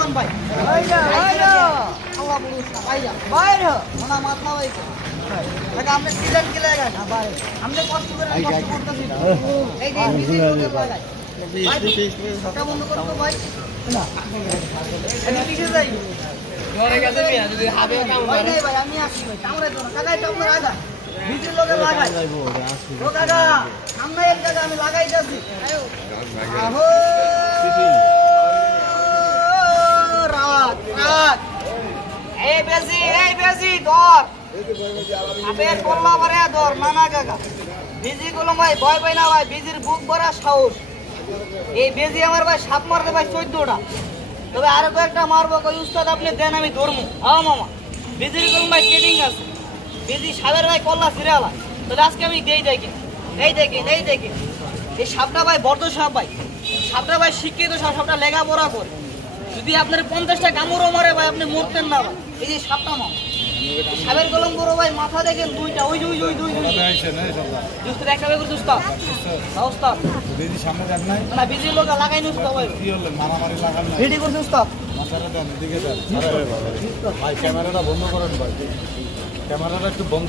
কোন ভাই বাইরে আল্লাহ বলুন বাইরে বাইরে ওনা মাথা ভাই টাকা আমরা সিজন কি লাগাই না ভাই আমরা কষ্ট করে কষ্ট করতেছি এই যে বিজি লোকের লাগাই টাকা বন্ধ করতে ভাই না আমি কিসে যাই ঘরে গেছে মিয়া যদি হাতে কাম করে ভাই আমি আসি ভাই কামড়ে দাও না কাকাই তো আমরা আগা বিজি লোকের লাগাই ও কাকা আমরা এক জায়গা আমি লাগাইতাছি আহো রাত রাত এই বেজি ধর আপে করলা ভরে ধর নানা কাকা বিজি গুলো ভাই ভয় পাই না ভাই বিজির বুক ভরা সাহস এই বেজি আমার ভাই সাপ মারতে ভাই 14টা তবে আরো কয়েকটা মারবো কই উস্তাদ আপনি দেন আমি ধরমু হ্যাঁ মামা বিজির গুলো ভাই ট্রেডিং আছে বেজি সাপের ভাই কল্লা ফিরালা তাহলে আজকে আমি দেই দেখি এই দেখি এই সাপটা ভাই বড় সাপ ভাই সাপটা ভাই শিক্ষিত সাপটা লেখাপড়া করে যদি আপনার 50টা কামড়ও মারে ভাই আপনি মরতেন না ভাই এই যে সাপটা মাম সাপের কলম বড় ভাই মাথা দেখেন দুইটা ওই দুই দুস্তার একটা বেগুর দুস্তা উস্তাদ বেজি সামনে দেন নাই না বেজি লোক লাগাই নি উস্তাদ ভাই কি হলো মারামারি লাগান না রেডি করছে উস্তাদ মাথাটা দেন এদিকে দেন ভাই ক্যামেরাটা বন্ধ করেন ভাই ক্যামেরাটা একটু বন্ধ